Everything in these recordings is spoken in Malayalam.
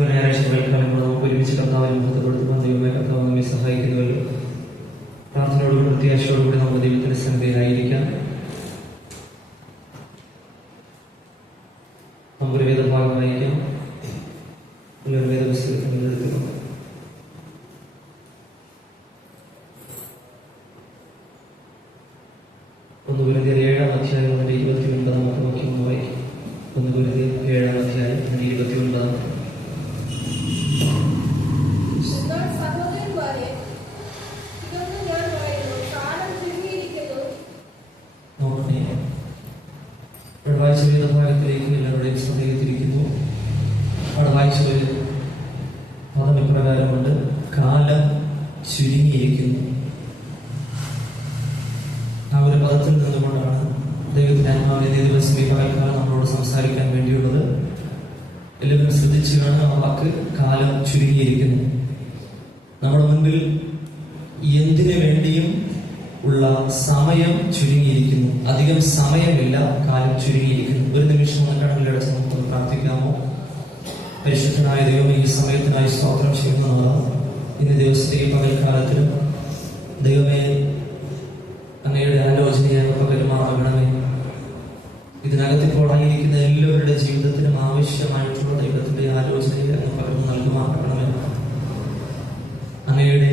ഞായറാഴ്ച വൈകാലങ്ങൾ നമുക്ക് ഒരുമിച്ച് കർത്താവിനെ മുഖത്തപ്പെടുത്തുവാൻ ദൈവമായ കർത്താവ് നമ്മെ സഹായിക്കുന്നുവല്ലോ. പ്രാർത്ഥനയോടുകൂടി പ്രത്യാശയോടുകൂടി നമ്മുടെ ദൈവത്തിന്റെ സന്നിധിയിലായിരിക്കാം. നമുക്കൊരു വേദഭാഗം വായിക്കാം. നല്ലൊരു വേദപുസ്തകത്തിൽ എടുത്തിട്ടുണ്ട്. ഒന്ന് കൊരിന്ത്യർ 7-ാം അധ്യായം 29-ാമത്തെ വാക്യം ഒന്ന് വായിക്കും. 1 കൊരിന്ത്യർ 7-ാം അധ്യായം 29. നോക്കണേ, അവിടെ വായിച്ച വേദഭാഗത്തിലേക്ക് എല്ലാവരുടെയും ശ്രദ്ധയിലിരിക്കുന്നു. അവിടെ വായിച്ചത് പദം ഇപ്രകാരമുണ്ട്: കാലം ചുരുങ്ങിയിരിക്കുന്നു. ആ ഒരു പദത്തിൽ നിന്നുകൊണ്ടാണ് ദൈവത്തിന്റെ ആത്മാവിനെ ദിവസം ഈ പകൽക്കാലം നമ്മളോട് സംസാരിക്കാൻ വേണ്ടിയുള്ളത്. എല്ലാവരും ശ്രദ്ധിച്ചു കാണുന്ന ആ വാക്ക് കാലം ചുരുങ്ങിയിരിക്കുന്നു. നമ്മുടെ മുൻപിൽ എന്തിനു വേണ്ടിയും ഉള്ള സമയം ചുരുങ്ങിയിരിക്കുന്നു. അധികം സമയമില്ല, കാലം ചുരുങ്ങിയിരിക്കുന്നു. ഒരു നിമിഷം ഒന്ന് കടലിലടച്ച് നമുക്ക് പ്രാർത്ഥിക്കാമോ? പരിശുദ്ധനായ ദൈവം, ഈ സമയത്തിനായി സ്തോത്രം ചെയ്യുന്നതാണ്. ഇന്ന് ദിവസത്തെ ഈ പകൽക്കാലത്തിലും ദൈവമേ, അങ്ങയുടെ ആലോചനയായി പകരുമാറാകണമേ. ഇതിനകത്തിപ്പോൾ ആയിരിക്കുന്ന എല്ലാവരുടെ ജീവിതത്തിനും ആവശ്യമായിട്ടുള്ള ദൈവത്തിന്റെ ആലോചനയെ അങ്ങ് പകർന്നു നൽകുമാറാകണമേ. അങ്ങയുടെ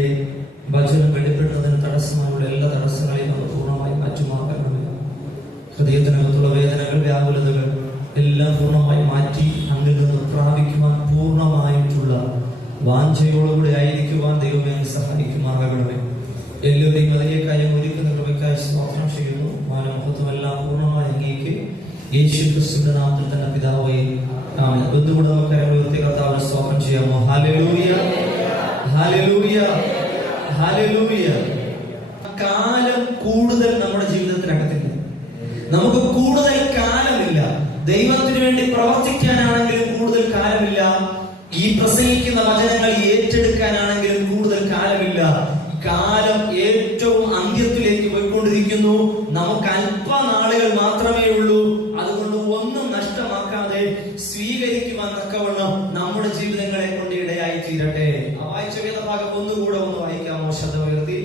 വചനം വെളിപ്പെടുന്നതിന് തടസ്സമായുള്ള എല്ലാ തടസ്സങ്ങളെയും അത് പൂർണ്ണമായി മാറ്റുമാറാകണമേ. ഹൃദയത്തിനകത്തുള്ള വേദനകൾ, വ്യാകുലതകൾ എല്ലാം പൂർണ്ണമായി മാറ്റി അങ്ങിൽ നിന്ന് പ്രാപിക്കുവാൻ പൂർണ്ണമായിട്ടുള്ള വാഞ്ചയോടുകൂടി ആയിരിക്കുവാൻ ദൈവമേ സഹായിക്കുമാറാകണമേ. എല്ലാവരെയും അതേ കാര്യം ഒരുക്കുന്ന കൃപയ്ക്കായി സ്തോത്രം ചെയ്യുന്നു. മാനമഹത്വമെല്ലാം പൂർണ്ണമായി അങ്ങേക്ക് യേശു ക്രിസ്തുവിന്റെ നാമത്തിൽ തന്നെ പിതാവേ, ആമേൻ. ബന്ധുകൂടെ നമുക്ക് കരമുയർത്തി കർത്താവിനെ സ്തോത്രം ചെയ്യാമോ? Hallelujah, hallelujah, hallelujah. കാലം കൂടുതൽ നമ്മുടെ ജീവിതത്തിനകത്തില്ല. നമുക്ക് കൂടുതൽ കാലമില്ല. ദൈവത്തിന് വേണ്ടി പ്രവർത്തിക്കാനാണെങ്കിലും കൂടുതൽ കാലമില്ല. ഈ പ്രസംഗിക്കുന്ന വചനങ്ങൾ ഏറ്റെടുക്കാനാണെങ്കിലും കൂടുതൽ കാലമില്ല. കാലം ഏറ്റവും അന്ത്യത്തിലേക്ക് പോയിക്കൊണ്ടിരിക്കുന്നു. നമുക്ക് അല്പനാളുകൾ മാത്രമേ ഉള്ളൂ. അതുകൊണ്ട് ഒന്നും നഷ്ടമാക്കാതെ സ്വീകരിക്കുവാൻ തക്കവണ്ണം നമ്മുടെ ജീവിതങ്ങളെ കൊണ്ട് ഇടയായി തീരട്ടെ. വായിച്ച വേദഭാഗം ഒന്നുകൂടെ ഒന്ന് വായിക്കാമോ? ശബ്ദം ഉയർത്തി.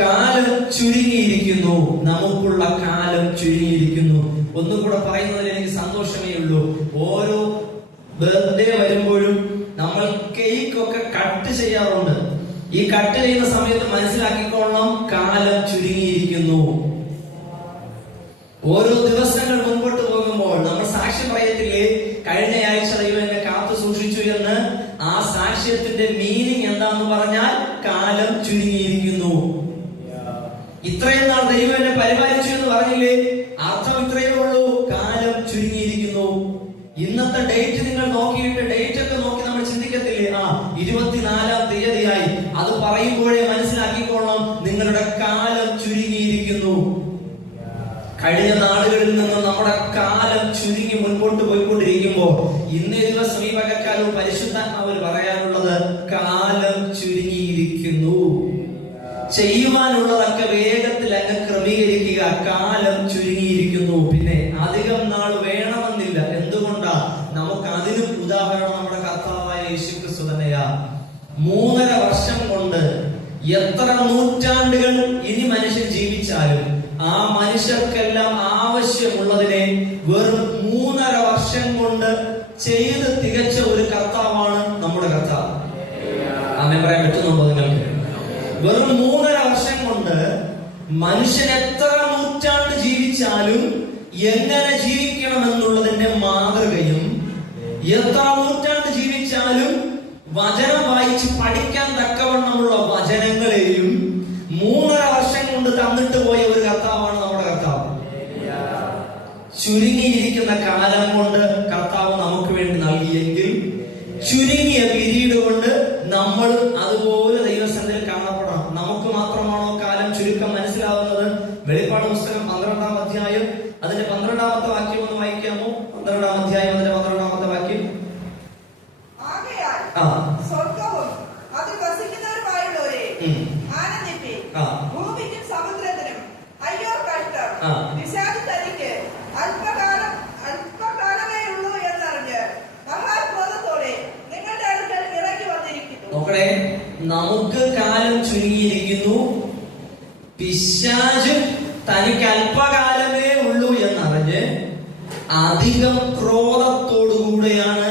കാലം ചുരുങ്ങിയിരിക്കുന്നു. നമുക്കുള്ള കാലം ചുരുങ്ങിയിരിക്കുന്നു. ഒന്നുകൂടെ പറയുന്നതിൽ എനിക്ക് സന്തോഷമേ ഉള്ളൂ. ഓരോ ബർത്ത്ഡേ വരുമ്പോഴും നമ്മൾ കേക്ക് ഒക്കെ കട്ട് ചെയ്യാറുണ്ട്. ഈ കട്ട് ചെയ്യുന്ന സമയത്ത് മനസ്സിലാക്കിക്കൊള്ളണം, കാലം ചുരുങ്ങിയിരിക്കുന്നു. ഓരോ ദിവസങ്ങൾ മുൻപോട്ട് പോകുമ്പോൾ നമ്മൾ സാക്ഷ്യം പറയത്തില്ലേ, കഴിഞ്ഞ ആഴ്ച ദൈവം എന്നെ കാത്തു സൂക്ഷിച്ചു എന്ന്. ആ സാക്ഷ്യത്തിന്റെ മീനിങ് എന്താന്ന് പറഞ്ഞാൽ കാലം ചുരുങ്ങിയിരിക്കുന്നു. ഇത്രയും നാൾ ദൈവം എന്നെ പരിപാലിച്ചു എന്ന് പറഞ്ഞില്ലേ, അർത്ഥം ഇത്രയേ ഉള്ളൂ, കാലം ചുരുങ്ങിയിരിക്കുന്നു. ഇന്നത്തെ ഡേറ്റ് നിങ്ങൾ നോക്കിയിട്ട് ഡേറ്റ് ഒക്കെ നോക്കി നമ്മൾ ചിന്തിക്കത്തില്ലേ, 24-ാം തീയതിയായി. അത് പറയുമ്പോഴേ മനസ്സിലാക്കിക്കോളണം, നിങ്ങളുടെ കാലം ചുരുങ്ങിയിരിക്കുന്നു. കഴിഞ്ഞ നാളുകളിൽ നിന്ന് നമ്മുടെ കാലം ചുരുങ്ങി മുൻപോട്ട് പോയിക്കൊണ്ടിരിക്കുമ്പോൾ ഇന്നേ ദിവസം ഈ പകൽക്കാലവും പരിശുദ്ധാത്മാവിൽ പറയാനുള്ളത്, കാലം ചുരുങ്ങിയിരിക്കുന്നു. ചെയ്യുവാനുള്ളതൊക്കെ വേഗത്തിൽ അങ്ങ് ക്രമീകരിക്കുക. കാലം ചുരുങ്ങിയിരിക്കുന്നു. പിന്നെ അധികം നാൾ വേണമെന്നില്ല. എന്തുകൊണ്ടാ? നമുക്ക് അതിനും ഉദാഹരണം നമ്മുടെ കർത്താവായ യേശു ക്രിസ്തു തന്നെയാ. 3.5 വർഷം കൊണ്ട് എത്ര നൂറ്റാണ്ടുകൾ ഇനി മനുഷ്യൻ ജീവിച്ചാലും ആ മനുഷ്യർക്കെല്ലാം ആവശ്യമുള്ളതിനെ വെറും 3.5 വർഷം കൊണ്ട് ചെയ്ത് തികച്ച ഒരു കർത്താവാണ് നമ്മുടെ കർത്താവ്. അങ്ങനെ പറയാൻ പറ്റുന്നുണ്ടോ നിങ്ങൾക്ക്? വെറും 3.5 വർഷം കൊണ്ട് മനുഷ്യൻ എത്ര നൂറ്റാണ്ട് ജീവിച്ചാലും എങ്ങനെ ജീവിക്കണം എന്നുള്ളതിന്റെ മാതൃകയും, എത്ര നൂറ്റാണ്ട് ജീവിച്ചാലും വചനം വായിച്ച് പഠിക്കാൻ തക്കവണ്ണമുള്ള വചനങ്ങളെയും 3.5 വർഷം കൊണ്ട് തന്നിട്ട് പോയ ഒരു കർത്താവാണ് നമ്മുടെ കർത്താവ്. ചുരുങ്ങിയിരിക്കുന്ന കാലം കൊണ്ട് കർത്താവ് നമുക്ക് വേണ്ടി നൽകിയെങ്കിൽ, ചുരുങ്ങിയ പീരീഡ് കൊണ്ട് നമ്മൾ അതുപോലെ ദൈവസന്നിധിയിൽ കാണപ്പെടണം. നമുക്ക് മാത്രമാണോ കാലം ചുരുക്കം മനസ്സിലാവുന്നത്? വെളിപ്പാട് പുസ്തകം 12-ാം അധ്യായം അതിന്റെ 12-ാമത്തെ വാക്യം ഒന്ന് വായിക്കാമോ? 12-ാം അധ്യായം അതിന്റെ 12-ാമത്തെ വാക്യം. ഭൂമിക്കും സമുദ്രത്തിനും അയ്യോ കഷ്ടം, പിശാച് തനിക്ക് അല്പ നമുക്ക് കാലം ചുരുങ്ങിയിരിക്കുന്നു, പിശാച് തനിക്ക് അല്പകാലമേ ഉള്ളൂ എന്നറിഞ്ഞ് അധികം ക്രോധത്തോടുകൂടെയാണ്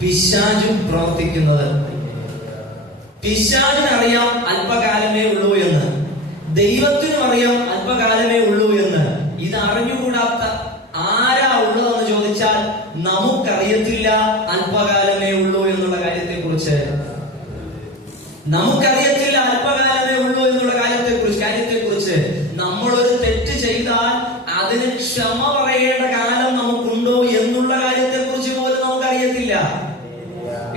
പിശാചും പ്രവർത്തിക്കുന്നത്. പിശാചിനറിയാം അല്പകാലമേ ഉള്ളൂ എന്ന്, ദൈവത്തിനും അറിയാം അല്പകാലമേ ഉള്ളൂ എന്ന്. ഇത് അറിഞ്ഞുകൂടാത്ത ആരാ ഉള്ളതെന്ന് ചോദിച്ചാൽ നമുക്കറിയത്തില്ല അല്പകാലമേ ഉള്ളൂ എന്നുള്ള കാര്യത്തെ കുറിച്ച്. നമുക്കറിയത്തില്ല അല്പകാലമേ ഉള്ളൂ എന്നുള്ള കാര്യത്തെ കുറിച്ച്. നമ്മളൊരു തെറ്റ് ചെയ്താൽ അതിന് ക്ഷമ പറയേണ്ട കാലം നമുക്കുണ്ടോ എന്നുള്ള കാര്യത്തെ കുറിച്ച് പോലും നമുക്കറിയത്തില്ല.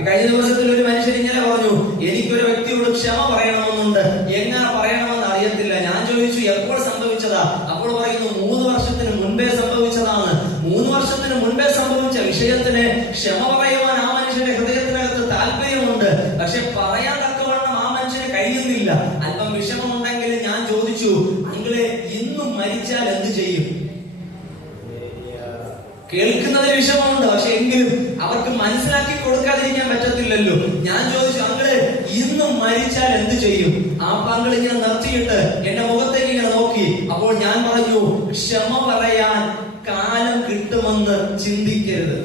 കഴിഞ്ഞ ദിവസത്തിൽ ഒരു മനുഷ്യൻ ഇങ്ങനെ പറഞ്ഞു, എനിക്കൊരു വ്യക്തിയോട് ക്ഷമ പറയണമെന്നുണ്ട്, എങ്ങനെ പറയണമെന്ന് അറിയത്തില്ല. ഞാൻ ചോദിച്ചു എപ്പോൾ സംഭവിച്ചതാ? അപ്പോൾ പറയുന്നു 3 വർഷത്തിന് മുൻപേ സംഭവിച്ചതാണ്. 3 വർഷത്തിന് മുൻപേ സംഭവിച്ച വിഷയത്തിന് ക്ഷമ പറയുവാൻ ആ മനുഷ്യന്റെ ഹൃദയത്തിനകത്ത് താല്പര്യമുണ്ട്, പക്ഷെ പറയാൻ തക്കവണ്ണം ആ മനുഷ്യന് കഴിയുന്നില്ല. അല്പം വിഷമമുണ്ടെങ്കിൽ ഞാൻ ചോദിച്ചു, നിങ്ങളെ ഇന്നും മരിച്ചാൽ എന്ത് ചെയ്യും? കേൾക്കുന്നതിൽ വിഷമമുണ്ട്, പക്ഷെ എങ്കിലും അവർക്ക് മനസ്സിലാക്കി കൊടുക്കാതിരിക്കാൻ പറ്റത്തില്ലല്ലോ. ഞാൻ ചോദിച്ചു, അങ്ങള് ഇന്നും മരിച്ചാൽ എന്ത് ചെയ്യും? ആ പങ്കൾ ഇങ്ങനെ നിർത്തിയിട്ട് എന്റെ മുഖത്തേക്ക് ഇങ്ങനെ നോക്കി. അപ്പോൾ ഞാൻ പറഞ്ഞു, ക്ഷമ പറയാൻ കാലം കിട്ടുമെന്ന് ചിന്തിക്കരുത്.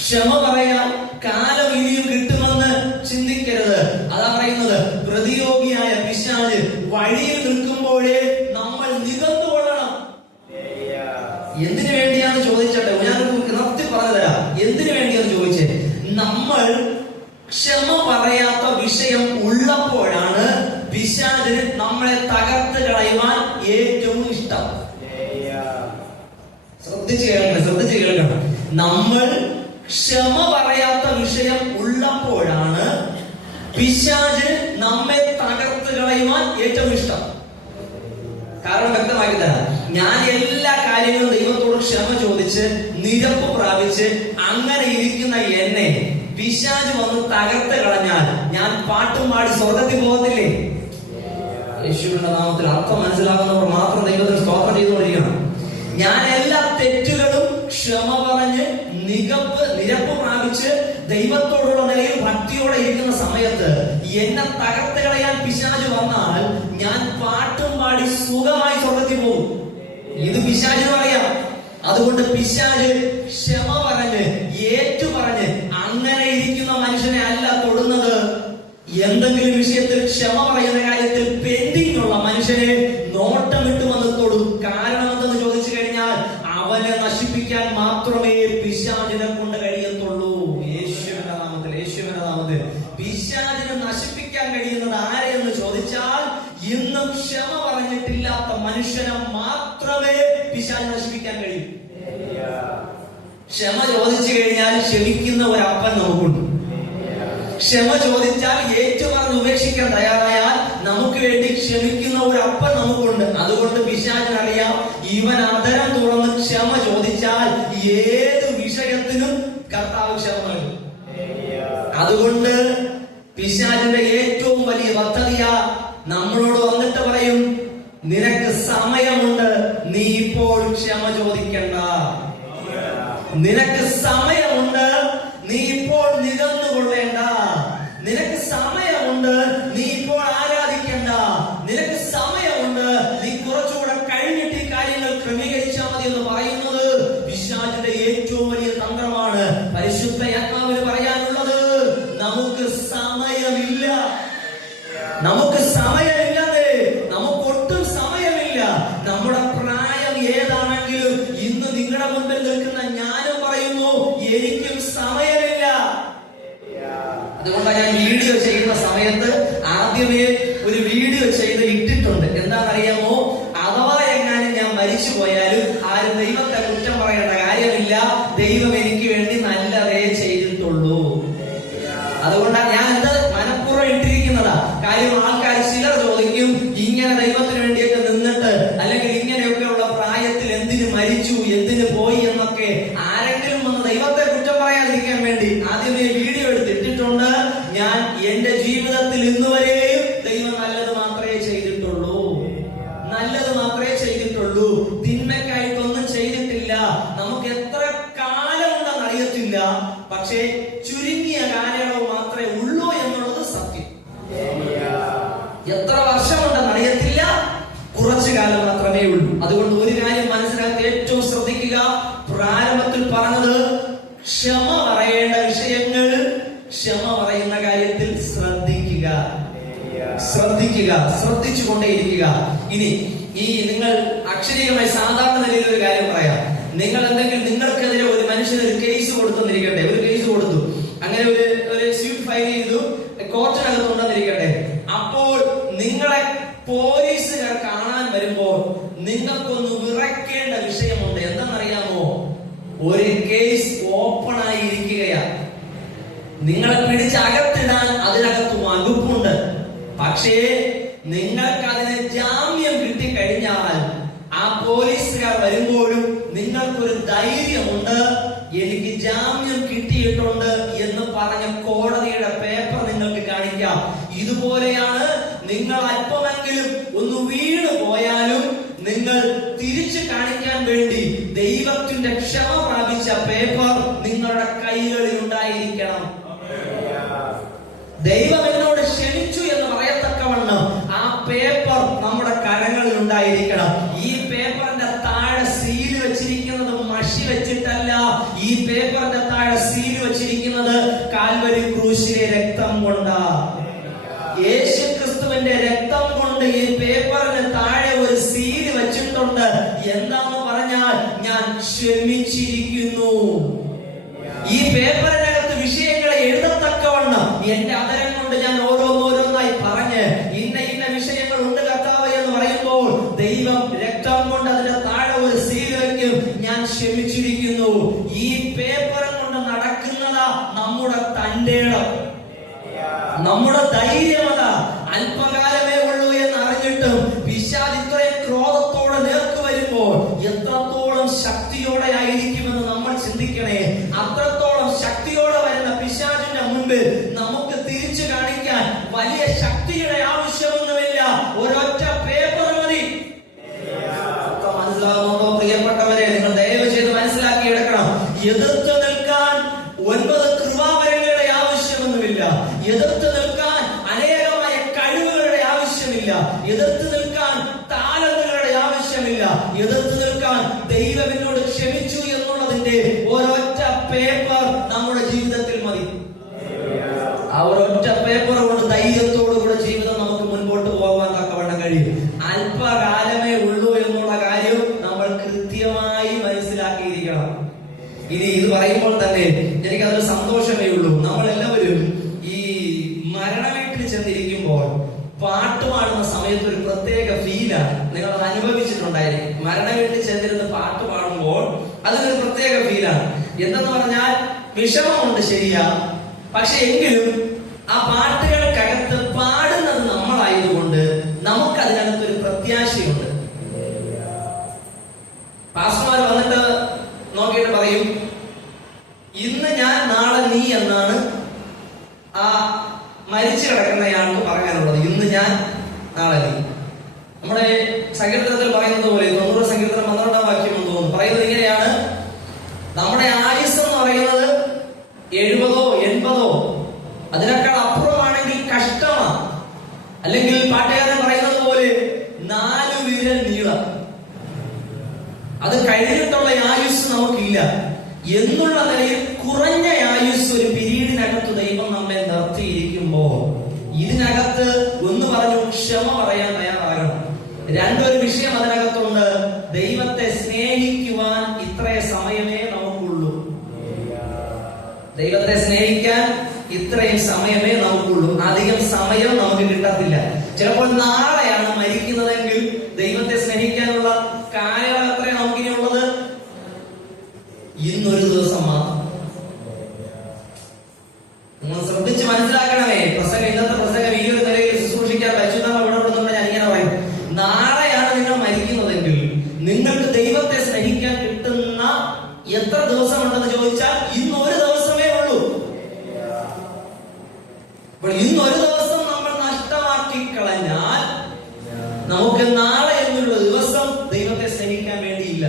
ക്ഷമ പറയാൻ കാലം ഇനിയും കിട്ടുമെന്ന് ചിന്തിക്കരുത്. അതാ പറയുന്നത്, പ്രതിയോഗിയായ പിശാച് വഴിയിൽ നിൽക്കുമ്പോഴേ നമ്മൾ നികന്നുകൊള്ളണം. എന്തിനു വേണ്ടിയാന്ന് ചോദിച്ചട്ടെ, ഞാൻ നിർത്തി പറഞ്ഞു തരാം. എന്തിനു വേണ്ടിയാന്ന് ചോദിച്ചേ, നമ്മൾ ക്ഷമ പറയാത്ത വിഷയം ഉള്ളപ്പോഴാണ് പിശാചിന് നമ്മളെ തകർത്ത് കളയുവാൻ ഏറ്റവും ഇഷ്ടം. ശ്രദ്ധിച്ചു കേൾക്കണം. നമ്മൾ ക്ഷമ പറയാത്ത വിഷയം ഉള്ളപ്പോഴാണ് പിശാചിന് നമ്മെ തകർത്ത് കളയുവാൻ ഏറ്റവും ഇഷ്ടം. കാരണം വ്യക്തമാക്കി തരാം. ഞാൻ എല്ലാ കാര്യങ്ങളും ദൈവത്തോട് ക്ഷമ ചോദിച്ച് നിരപ്പ് പ്രാപിച്ച് അങ്ങനെ ഇരിക്കുന്ന എന്നെ പിശാച് വന്ന് തകർത്ത് കളഞ്ഞാൽ ഞാൻ പാട്ടും പാടി സ്വർഗത്തിൽ പോകത്തില്ലേ? യേശുവിന്റെ നാമത്തിൽ അർത്ഥം മനസ്സിലാകുന്നവർ മാത്രം ദൈവത്തിന് സ്തോത്രം ചെയ്തുകൊണ്ടിരിക്കണം. ഞാൻ എല്ലാ തെറ്റുകളും ക്ഷമ പറഞ്ഞ് നിരപ്പ് പ്രാപിച്ച് ദൈവത്തോടുള്ള നിലയിൽ ഭക്തിയോടെ ഇരിക്കുന്ന സമയത്ത് എന്നെ തകർത്ത് കളയാൻ പിശാച് വന്നാൽ ഞാൻ പാട്ടും പാടി സുഖമായി സ്വർഗത്തിൽ പോകും. ഇത് പിശാചിനും അറിയാം. അതുകൊണ്ട് പിശാച് ക്ഷമ പറഞ്ഞ് ഏറ്റുപറഞ്ഞ് അങ്ങനെ ഇരിക്കുന്ന മനുഷ്യനെ അല്ല തൊടുന്നത്. എന്തെങ്കിലും വിഷയത്തിൽ ക്ഷമ പറയുന്ന കാര്യത്തിൽ പെൻഡിങ് ഉള്ള മനുഷ്യനെ നോട്ടമിട്ട് വന്ന് തൊടും. കാരണം എന്തെന്ന് ചോദിച്ചു കഴിഞ്ഞാൽ അവനെ നശിപ്പിക്കാൻ മാത്രമേ പിശാചിനെ കൊണ്ട് കഴിയത്തുള്ളൂ. യേശുവിന്റെ നാമത്തിൽ പിശാചിനെ നശിപ്പിക്കാൻ കഴിയുന്നത് ആരെയെന്ന് ചോദിച്ചാൽ ഇന്നും ക്ഷമ പറഞ്ഞിട്ടില്ലാത്ത മനുഷ്യനെ മാത്രമേ പിശാച് നശിപ്പിക്കാൻ കഴിയൂ. ക്ഷമ ചോദിച്ചു കഴിഞ്ഞാൽ ക്ഷമിക്കുന്ന ഒരു അപ്പൻ നമുക്കുണ്ട്. ക്ഷമ ചോദിച്ചാൽ ഏറ്റുപറഞ്ഞ് ഉപേക്ഷിക്കാൻ തയ്യാറായാൽ നമുക്ക് വേണ്ടി ക്ഷമിക്കുന്ന ഒരു അപ്പൻ നമുക്കുണ്ട്. അതുകൊണ്ട് പിശാചിനറിയാം, ഇവൻ അധരം തുറന്ന് ക്ഷമ ചോദിച്ചാൽ ഏത് വിഷയത്തിനും കർത്താവ് ക്ഷമ നൽകും. അതുകൊണ്ട് പിശാചിന്റെ ഏറ്റവും വലിയ പദ്ധതിയാ നമ്മളോട് വന്നിട്ട് പറയും, നിനക്ക് സമയമുണ്ട്, നീ ഇപ്പോൾ ക്ഷമ ചോദിക്കണ്ട. നിനക്ക് സമയമുണ്ട്, നീ ഇപ്പോൾ നികന്നുകൊള്ളേണ്ട. നിനക്ക് സമയമുണ്ട്, നീ ഇപ്പോൾ ആരാധിക്കണ്ട. നിനക്ക് സമയമുണ്ട്, നീ കുറച്ചുകൂടെ കഴിഞ്ഞിട്ട് ഈ കാര്യങ്ങൾ ക്രമീകരിച്ചാൽ മതി എന്ന് പറയുന്നത് പിശാചിന്റെ ഏറ്റവും വലിയ തന്ത്രമാണ്. പരിശുദ്ധ ആത്മാവിന് പറയാനുള്ളത്, നമുക്ക് സമയമില്ല. നമുക്ക് സമയമില്ലതേ, നമുക്ക് ഒട്ടും സമയമില്ല. നമ്മുടെ പ്രായം ഏതാണെങ്കിലും ഇന്ന് നിങ്ങളുടെ മുൻപിൽ നിൽക്കുന്ന ഞാനും പറയുന്നു, എനിക്കും സമയമില്ല. അതുകൊണ്ടാണ് ഞാൻ വീഡിയോ ചെയ്യുന്ന സമയത്ത് ആദ്യമേ ഒരു വീഡിയോ ചെയ്ത് ഇട്ടിട്ടുണ്ട്. എന്താണെന്നറിയാമോ? അഥവാ എങ്ങാനും ഞാൻ മരിച്ചു പോയാലും ആരും ദൈവത്തെ കുറ്റം പറയേണ്ട കാര്യമില്ല. ദൈവം എനിക്ക് വേണ്ടി നല്ലതേ ചെയ്തിട്ടുള്ളൂ. അതുകൊണ്ടാണ് ഞാൻ എന്ത് മനഃപൂർവ്വം ഇട്ടിരിക്കുന്നതാ. കാര്യം ആൾക്കാർ ചിലർ ചോദിക്കും, ഇങ്ങനെ ദൈവത്തിന് വേണ്ടിയൊക്കെ നിന്നിട്ട് അല്ലെങ്കിൽ ഇങ്ങനെയൊക്കെയുള്ള പ്രായത്തിൽ എന്തിനു മരിച്ചു, എന്തിനു പോയി എന്നൊക്കെ ആരെങ്കിലും വന്ന് ദൈവത്തെ കുറ്റം പറയാതിരിക്കാൻ വേണ്ടി ആദ്യമേ വീഡിയോ എടുത്തിട്ടുണ്ട്. ഞാൻ എന്റെ ജീവിതത്തിൽ ഇന്നുവരെയും ദൈവം നല്ലത് മാത്രമേ ചെയ്തിട്ടുള്ളൂ. നല്ലത് മാത്രമേ ചെയ്തിട്ടുള്ളൂ. തിന്മയ്ക്കായിട്ടൊന്നും ചെയ്തിട്ടില്ല. നമുക്ക് എത്ര കാലമുണ്ടെന്ന് അറിയത്തില്ല, പക്ഷേ ചുരുങ്ങിയ കാലയളവ് മാത്രമേ ഉള്ളൂ എന്നുള്ളത് സത്യം. ക്ഷമ പറയേണ്ട വിഷയങ്ങൾ ക്ഷമ പറയുന്ന കാര്യത്തിൽ ശ്രദ്ധിക്കുക, ശ്രദ്ധിച്ചുകൊണ്ടേയിരിക്കുക. ഇനി ഈ നിങ്ങൾ അക്ഷരീയമായി സാധാരണ നിലയിൽ ഒരു കാര്യം പറയാം. നിങ്ങൾ എന്തെങ്കിലും നിങ്ങൾക്കെതിരെ ഒരു മനുഷ്യന് ഒരു കേസ് കൊടുത്തെന്നിരിക്കട്ടെ, ഒരു കേസ് കൊടുത്തു, അങ്ങനെ ഒരു സ്യൂട്ട് ഫയൽ ചെയ്തു, കോർട്ടിനകത്തുണ്ടെന്നിരിക്കട്ടെ. അപ്പോൾ നിങ്ങളെ പോലീസുകാർ കാണാൻ വരുമ്പോൾ നിങ്ങൾക്കൊന്ന് വിറയ്ക്കേണ്ട വിഷയമുണ്ട്. എന്താണെന്നറിയാമോ? ഒരു കേസ് ഓപ്പൺ ആയിരിക്കുകയാണ്. നിങ്ങളെ പിടിച്ച് അകത്തിടാൻ അതിനകത്ത് വകുപ്പുണ്ട്. പക്ഷേ നിങ്ങൾക്ക് അതിന് ജാമ്യം കിട്ടിക്കഴിഞ്ഞാൽ ആ പോലീസുകാർ വരുമ്പോഴും നിങ്ങൾക്കൊരു ധൈര്യമുണ്ട്, എനിക്ക് ജാമ്യം കിട്ടിയിട്ടുണ്ട് എന്ന് പറഞ്ഞ കോടതിയുടെ പേപ്പർ നിങ്ങൾക്ക് കാണിക്കാം. ഇതുപോലെയാണ് നിങ്ങൾ അല്പമെങ്കിലും ഒന്ന് വീണു പോയാലും നിങ്ങൾ തിരിച്ചു കാണിക്കാൻ വേണ്ടി ദൈവത്തിന്റെ ക്ഷമ പ്രാപിച്ച പേപ്പർ നിങ്ങളുടെ കൈകളിൽ ഉണ്ടായിരിക്കണം. ദൈവം എന്നോട് ക്ഷമിച്ചു എന്ന് പറയത്തക്കവണ്ണം ആ പേപ്പർ നമ്മുടെ കരങ്ങളിൽ ഉണ്ടായിരിക്കണം. ഈ പേപ്പറിന്റെ താഴെ സീൽ വെച്ചിരിക്കുന്നത് മഷി വെച്ചിട്ടല്ല. ഈ പേപ്പറിന്റെ താഴെ സീൽ വെച്ചിരിക്കുന്നത് കാൽവരി ക്രൂശിലെ രക്തം കൊണ്ടാ. യേശു ക്രിസ്തുവിന്റെ രക്തം കൊണ്ട് ഈ പേപ്പറിന് താഴെ ഒരു സീൽ വെച്ചിട്ടുണ്ട്. എന്താന്ന് പറഞ്ഞാൽ ഞാൻ ക്ഷമിച്ചിരിക്കുന്നു. ഈ പേപ്പറിനകത്ത് വിഷയങ്ങളെ എഴുതത്തക്കവണ്ണം എന്റെ അതരം കൊണ്ട് ഞാൻ ഓരോന്നോരോന്നായി പറഞ്ഞ് ഇന്ന വിഷയങ്ങൾ ഉണ്ട് കർത്താവേ എന്ന് പറയുമ്പോൾ ദൈവം രക്തം കൊണ്ട് അതിന്റെ താഴെ ഒരു സീൽ വയ്ക്കും, ഞാൻ ക്ഷമിച്ചിരിക്കുന്നു. ഈ പേപ്പർ കൊണ്ട് നടക്കുന്നതാ നമ്മുടെ തന്റേടം, നമ്മുടെ ധൈര്യമത. അല്പകാലമേ ഉള്ളൂ എന്ന് അറിഞ്ഞിട്ടും പിശാച് ഇത്രയും ക്രോധത്തോടെ നേർക്ക് വരുമ്പോൾ എത്രത്തോളം ശക്തിയോടെ ആയിരിക്കുമെന്ന് നമ്മൾ ചിന്തിക്കണേ. അത്രത്തോളം ശക്തിയോടെ വരുന്ന പിശാചിന്റെ മുൻപിൽ നമുക്ക് തിരിച്ചു കാണിക്കാൻ വലിയ ശക്തിയുടെ ആവശ്യമൊന്നുമില്ല. ഒരൊറ്റ പേപ്പർ മതി. മനസ്സിലാകുന്നുണ്ടോ പ്രിയപ്പെട്ടവരെ? നിങ്ങൾ ദയവ് ചെയ്ത് മനസ്സിലാക്കിയെടുക്കണം. എതിർത്ത് നിൽക്കാൻ 9 കൃപാവരങ്ങളുടെ ആവശ്യമൊന്നുമില്ല. എതിർത്ത് നിൽക്കാൻ അനേകമായ കഴിവുകളുടെ ആവശ്യമില്ല. എതിർത്ത് നിൽക്കാൻ താലന്തുകളുടെ ആവശ്യമില്ല. എതിർത്ത് നിൽക്കാൻ ദൈവം എന്നോട് ക്ഷമിച്ചു എന്നുള്ളതിന്റെ ഒരൊറ്റ പേപ്പർ നമ്മുടെ ജീവിതത്തിൽ മതി. ആ ഒരൊറ്റ പേപ്പർ കൊണ്ട് ധൈര്യത്തോടുകൂടെ ജീവിതം നമുക്ക് മുൻപോട്ട് പോകാൻ തക്കവണ്ണം കഴിയും. അല്പകാലമേ ഉള്ളൂ എന്നുള്ള കാര്യം നമ്മൾ കൃത്യമായി മനസ്സിലാക്കിയിരിക്കണം. ഇനി ഇത് പറയുമ്പോൾ തന്നെ എനിക്കതൊരു സന്തോഷമേ ഉള്ളൂ. നമ്മളെല്ലാവരും ഈ മരണവീട്ടിൽ ചെന്നിരിക്കുമ്പോൾ പാട്ട് പാടുന്ന സമയത്ത് ഒരു പ്രത്യേക ഫീലാണ്. നിങ്ങൾ അത് അനുഭവിച്ചിട്ടുണ്ടായിരിക്കും. മരണവീട്ടിൽ ചെന്നിരുന്ന് പാട്ട് പാടുമ്പോൾ അതൊരു പ്രത്യേക ഫീലാണ്. എന്തെന്ന് പറഞ്ഞാൽ വിഷമമുണ്ട്, ശരിയാ. പക്ഷെ എങ്കിലും ആ പാട്ടുകൾക്കകത്ത് പാടുന്നത് നമ്മളായതുകൊണ്ട് നമുക്കതിനകത്തൊരു പ്രത്യാശയുണ്ട്. പാസ്റ്റർമാർ വന്നിട്ട് നോക്കിയിട്ട് പറയും, ഇന്ന് ഞാൻ നാളെ നീ എന്നാണ് ആ മരിച്ചു കിടക്കുന്നയാൾക്ക് പറയാനുള്ളത്. ഇന്ന് ഞാൻ നാളെ നീ. നമ്മുടെ സങ്കീർത്തനത്തിൽ പറയുന്നത് പോലെ 90 സങ്കീർത്തനം 12-ാം വാക്യം എന്ന് തോന്നുന്നു പറയുന്നത് ഇങ്ങനെയാണ്: നമ്മുടെ ആയുസ് എന്ന് പറയുന്നത് 70-ഓ 80-ഓ അതിനേക്കാൾ അപ്പുറമാണെങ്കിൽ കഷ്ടമാണ്. അല്ലെങ്കിൽ പാട്ടുകാരൻ പറയുന്നത് പോലെ 4 വിരൽ നീളം. അത് കഴിഞ്ഞിട്ടുള്ള ആയുസ് നമുക്കില്ല എന്നുള്ള നിലയിൽ കുറഞ്ഞ ആയുസ് ഒരു പിരീഡിനകത്ത് ദൈവം നമ്മെ നിർത്തിയിരിക്കുമ്പോൾ ഇതിനകത്ത് ഒന്ന് പറഞ്ഞു ക്ഷമ പറയാൻ തയ്യാറാകണം. രണ്ടൊരു വിഷയം അതിനകത്തുണ്ട്. ദൈവത്തെ സ്നേഹിക്കുവാൻ ഇത്രയും സമയമേ നമുക്കുള്ളൂ. ദൈവത്തെ സ്നേഹിക്കാൻ ഇത്രയും സമയമേ നമുക്കുള്ളൂ. അധികം സമയം നമുക്ക് കിട്ടത്തില്ല. ചിലപ്പോൾ നാളെയാണ് മരിക്കുന്നതെങ്കിൽ ദൈവത്തെ സ്നേഹിക്കാനുള്ള കാലയളവ് എത്രയാണ് നമുക്കിനിയുള്ളത്? ഇന്നൊരു ദിവസം മാത്രം. നിങ്ങൾ ശ്രദ്ധിച്ച് മനസ്സിലാക്കണമേ. ഇന്നത്തെ പ്രസംഗം ഈ ഒരു നിലയിൽ ശുശ്രൂഷിക്കാൻ പരിശുദ്ധമായി ഇടപെടുന്നുണ്ട്. ഞാൻ ഇങ്ങനെ പറയും, നാളെയാണ് നിങ്ങൾ മരിക്കുന്നതെങ്കിൽ നിങ്ങൾക്ക് ദൈവത്തെ സ്നേഹിക്കാൻ കിട്ടുന്ന എത്ര ദിവസമുണ്ടെന്ന് ചോദിച്ചാൽ ഇന്നൊരു ദിവസമേ ഉള്ളൂ. അപ്പോൾ ഇന്നൊരു ദിവസം നമ്മൾ നഷ്ടമാക്കി കളഞ്ഞാൽ നമുക്ക് നാളെ എന്നുള്ള ദിവസം ദൈവത്തെ സ്നേഹിക്കാൻ വേണ്ടിയില്ല.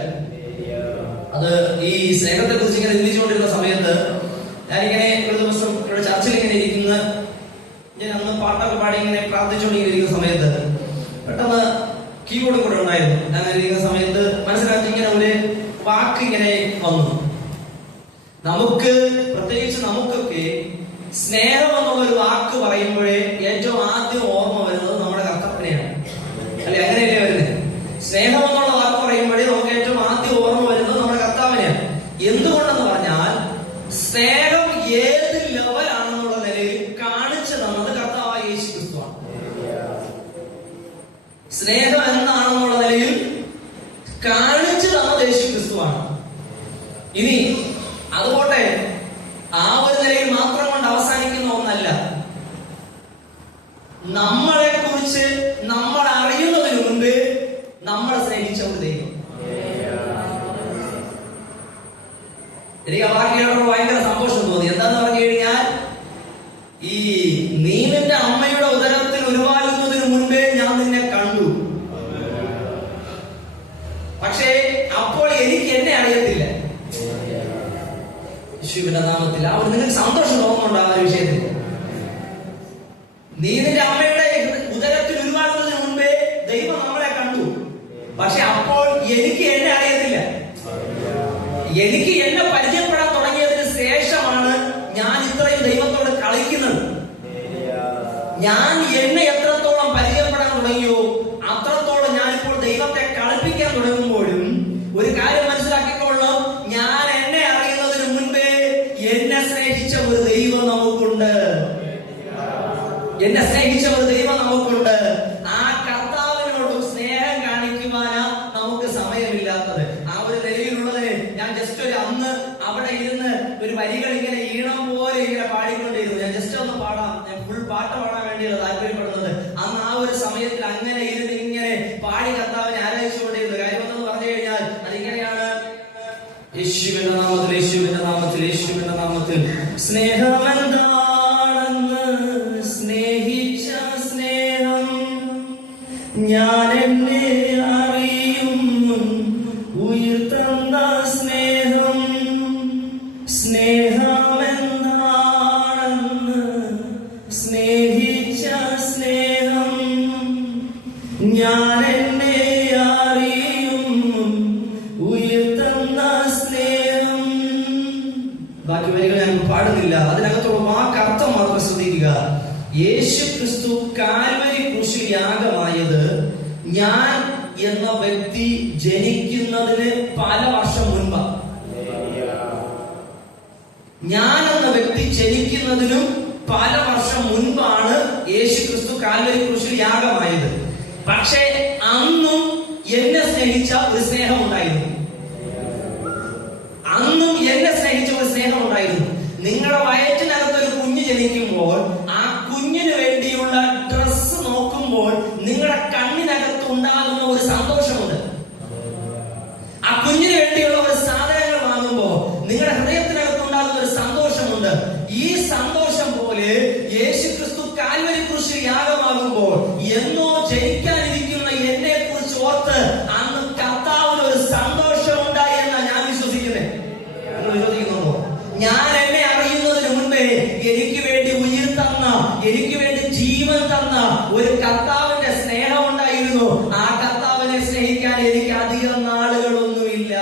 അത് ഈ സ്നേഹത്തെ കുറിച്ച് ഇങ്ങനെ ചിന്തിച്ചുകൊണ്ടിരുന്ന സമയത്ത് ഞാനിങ്ങനെ ഒരു ദിവസം ഇവിടെ ചർച്ചിൽ ഇങ്ങനെ ഇരിക്കുന്ന, ഞാൻ അന്ന് പാട്ടൊക്കെ പാടി ഇങ്ങനെ പ്രാർത്ഥിച്ചുകൊണ്ടിരിക്കുന്ന സമയത്ത് പെട്ടെന്ന് കീബോർഡ് കൂടെ ഉണ്ടായിരുന്നു. ഞാൻ ഇരിക്കുന്ന സമയത്ത് മനസ്സിലാക്കി ഇങ്ങനെ ഒരു വാക്ക് ഇങ്ങനെ വന്നു. നമുക്ക്, പ്രത്യേകിച്ച് നമുക്കൊക്കെ സ്നേഹം എന്നുള്ളൊരു വാക്ക് പറയുമ്പോഴേ ഏറ്റവും ആദ്യം ഓർമ്മ വരുന്നത് നമ്മുടെ കർത്താവിനെയാണ്. അല്ലെ, അങ്ങനെയല്ലേ വരുന്നത്? സ്നേഹം എന്നുള്ള വാക്ക് പറയുമ്പോഴേ നമുക്ക് ഏറ്റവും ആദ്യം ഓർമ്മ വരുന്നത് നമ്മുടെ കർത്താവിനെയാണ്. എന്തുകൊണ്ടെന്ന് പറഞ്ഞാൽ സ്നേഹം ഏത് ലെവലാണെന്നുള്ള നിലയിൽ കാണിച്ചു തന്നത് കർത്താവായ യേശു ക്രിസ്തുവാണ്. സ്നേഹം എന്താണെന്നുള്ള നിലയിൽ കാണിച്ചു തന്നത് യേശു ക്രിസ്തുവാണ്. ഇനി അതുപോട്ടെ, ആ ഒരു നിലയിൽ മാത്രം കൊണ്ട് അവസാനിക്കുന്ന ഒന്നല്ല. നമ്മളെ കുറിച്ച് നമ്മൾ അറിയുന്നതിന് മുൻപ് നമ്മളെ സ്നേഹിച്ച ഒരു ദൈവം. എനിക്ക് ആ വാക്ക് കേട്ടപ്പോൾ ഭയങ്കര സന്തോഷം തോന്നി. എന്താന്ന് പറഞ്ഞു കഴിഞ്ഞാൽ, ഈ നീ നിന്റെ അമ്മയുടെ ഉദരത്തിൽ ഉരുവാകുന്നതിന് മുൻപേ ഞാൻ നിന്നെ കണ്ടു. പക്ഷേ അപ്പോൾ എനിക്ക് എന്നെ അറിയത്തില്ല. യേശുവിന്റെ നാമത്തിൽ ആ ഒരു നിങ്ങൾക്ക് സന്തോഷം തോന്നുന്നുണ്ടോ ആ ഒരു വിഷയത്തിൽ? നീ നിന്റെ അമ്മയുടെ ഉദരത്തിൽ ഉരുവാകുന്നതിന് മുൻപേ ദൈവം നമ്മളെ കണ്ടു. പക്ഷെ അപ്പോൾ എനിക്ക് എന്നെ അറിയത്തില്ല. എനിക്ക് എന്നെ പരിചയപ്പെടാൻ തുടങ്ങിയതിന് ശേഷമാണ് ഞാൻ ഇത്രയും ദൈവത്തോട് കളിക്കുന്നത്. ഞാൻ എന്നെ എത്രത്തോളം പരിചയപ്പെടാൻ തുടങ്ങിയോ അത്രത്തോളം ഞാനിപ്പോൾ ദൈവത്തെ കളിപ്പിക്കാൻ തുടങ്ങുമ്പോഴും ഒരു കാര്യം മനസ്സിലാക്കിക്കൊള്ളാം, ഞാൻ എന്നെ അറിയുന്നതിന് മുൻപേ എന്നെ സ്നേഹിച്ച ഒരു ദൈവം നമുക്കുണ്ട്. എന്നെ സ്നേഹിച്ച ഒരു ദൈവം നമുക്കുണ്ട്. ആ കർത്താവിനോട് സ്നേഹം കാണിക്കുവാനാ നമുക്ക് സമയമില്ലാത്തത്. ആ ഒരു നിലയിലുള്ളതിന് ഞാൻ ജസ്റ്റ് ഒരു അന്ന് അവിടെ ഇരുന്ന് ഒരു വരികൾ ഇങ്ങനെ ഈണം പോലെ ഇങ്ങനെ പാടിക്കൊണ്ടിരുന്നു. ഞാൻ ജസ്റ്റ് ഒന്ന് പാടാം. ഞാൻ ഫുൾ പാട്ട് പാടാൻ വേണ്ടിയാണ് താല്പര്യപ്പെടുന്നത്. അന്ന് ആ ഒരു സമയത്തിൽ അങ്ങനെ ഇരുന്ന് ഇങ്ങനെ പാടി കർത്താവിനെ ആരാധിച്ചുകൊണ്ടിരുന്നു. കാര്യം എന്ന് പറഞ്ഞു കഴിഞ്ഞാൽ അതിങ്ങനെയാണ്: യേശുവിന്റെ നാമത്തിൽ, യേശുവിന്റെ നാമത്തിൽ, യേശുവിന്റെ നാമത്തിൽ. സ്നേഹമെന്താണെന്ന് സ്നേഹിച്ച സ്നേഹം ഞാൻ എന്നെ അറിയുന്നു. ഉയർത്തന്ന സ്നേഹം, സ്നേഹമെന്താണെന്ന് സ്നേഹിച്ച സ്നേഹം ഞാൻ എന്നെ അറിയുന്നു. ഉയർത്തന്ന സ്നേഹം. ബാക്കി വരികൾ ഞാൻ പാടുന്നില്ല. അതിനകത്തുള്ള വാക്കർത്ഥം മാത്രം ശ്രദ്ധിക്കുക. യേശു ക്രിസ്തു കാൽവരി ക്രൂശിൽ യാഗമായത് ഞാൻ എന്ന വ്യക്തി ജനിക്കുന്നതിന് പല വർഷം മുൻപ്. ഞാൻ എന്ന വ്യക്തി ജനിക്കുന്നതിനും പല വർഷം മുൻപാണ് യേശു ക്രിസ്തു കാൽവരി ക്രൂശിൽ യാഗമായത്. പക്ഷേ അന്നും എന്നെ സ്നേഹിച്ച ഒരു സ്നേഹം ഉണ്ടായിരുന്നു. അന്നും എന്നെ സ്നേഹിച്ച ഒരു സ്നേഹം ഉണ്ടായിരുന്നു. നിങ്ങളുടെ വയറ്റിനകത്ത് ഒരു കുഞ്ഞ് ജനിക്കുമ്പോൾ ആ കുഞ്ഞിന് വേണ്ടിയുള്ള ഡ്രസ്സ് നോക്കുമ്പോൾ നിങ്ങളുടെ കണ്ണിനകത്ത് ഉണ്ടാകുന്ന ഒരു സന്തോഷമുണ്ട്. ആ കുഞ്ഞിന് വേണ്ടിയുള്ള ഒരു സാധനങ്ങൾ വാങ്ങുമ്പോൾ നിങ്ങളുടെ ഹൃദയത്തിനകത്ത് ഉണ്ടാകുന്ന ഒരു സന്തോഷമുണ്ട്. ഈ സന്തോഷം പോലെ യേശു ക്രിസ്തു കാൽവരി ക്രൂശിൽ യാഗമാകുമ്പോൾ എന്നോ ജനിക്കാനിരിക്കുന്ന എന്നെ കുറിച്ച് ഓർത്ത് അന്ന് കർത്താവിന് ഒരു സന്തോഷം ഉണ്ടായി എന്നാണ് ഞാൻ വിശ്വസിക്കുന്നത്. നിങ്ങൾ വിശ്വസിക്കുന്നുണ്ടോ? ഞാൻ എന്നെ അറിയുന്നതിന് മുൻപേ എനിക്ക് വേണ്ടി ഉയിർ തന്ന, എനിക്ക് വേണ്ടി ജീവൻ തന്ന ഒരു കർത്താവിന്റെ സ്നേഹം ഉണ്ടായിരുന്നു. ആ കർത്താവിനെ സ്നേഹിക്കാൻ എനിക്ക് അധികം നാളുകളൊന്നുമില്ല.